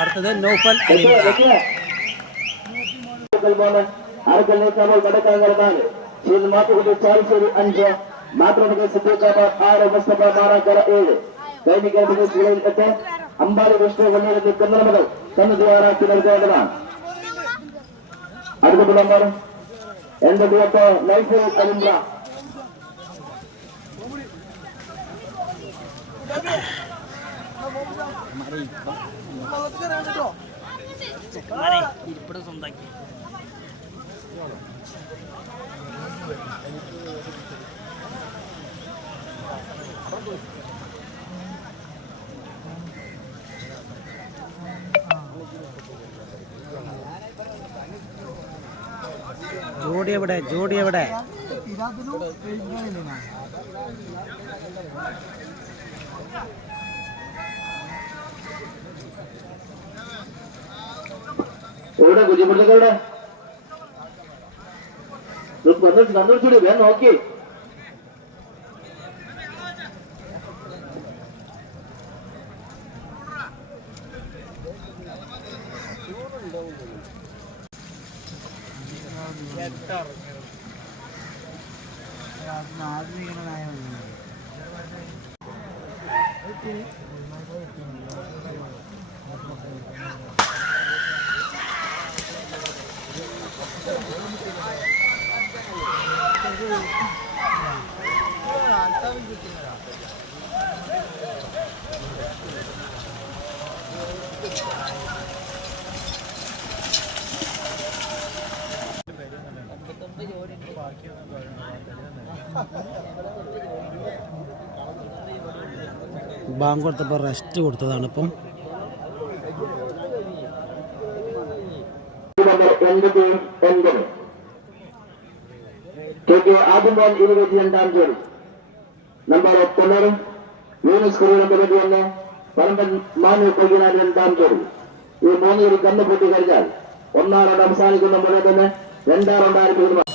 അടുത്തത് നൗഫൽ ചാലിശ്ശേരി 5, മാത്രമേ സിദ്ദീഖാബാദ് 6, മുസ്തഫ മാറാക്കര 7. സൈനിക വിദേശികളിൽ 8. അമ്പാടി വിഷ്ണു കൊണ്ടിയിൽ നിൽക്കുന്ന മുതൽ തന്നെ തയ്യാറാക്കി നൽകേണ്ടതാണ്. അടുത്ത നമ്പർ 88 നൈഫുൽ അലിംബ്ര. ഇരിപ്പിടം സ്വന്തമാക്കി ജോഡി എവിടെ എവിടെ കുജിമുട്ടകളുടെ നന്നൂർച്ചൂടി വേണം നോക്കി. ബാങ്ക് കൊടുത്തപ്പോൾ റെസ്റ്റ് കൊടുത്തതാണ്. ഇപ്പം ആദ്യം 22 ജോഡി നമ്പർ 9 യൂണിസ് കുറി നമ്പർ 21 പറമ്പൻ മാനു കൊയ്യാൻ 2 ജോഡി. ഈ 3 ജോഡി കണ്ണു പൊട്ടി കഴിഞ്ഞാൽ 1ാം റൗണ്ട് അവസാനിക്കുന്ന പോലെ തന്നെ 2ാം റൗണ്ട് ആരംഭിക്കുന്നു.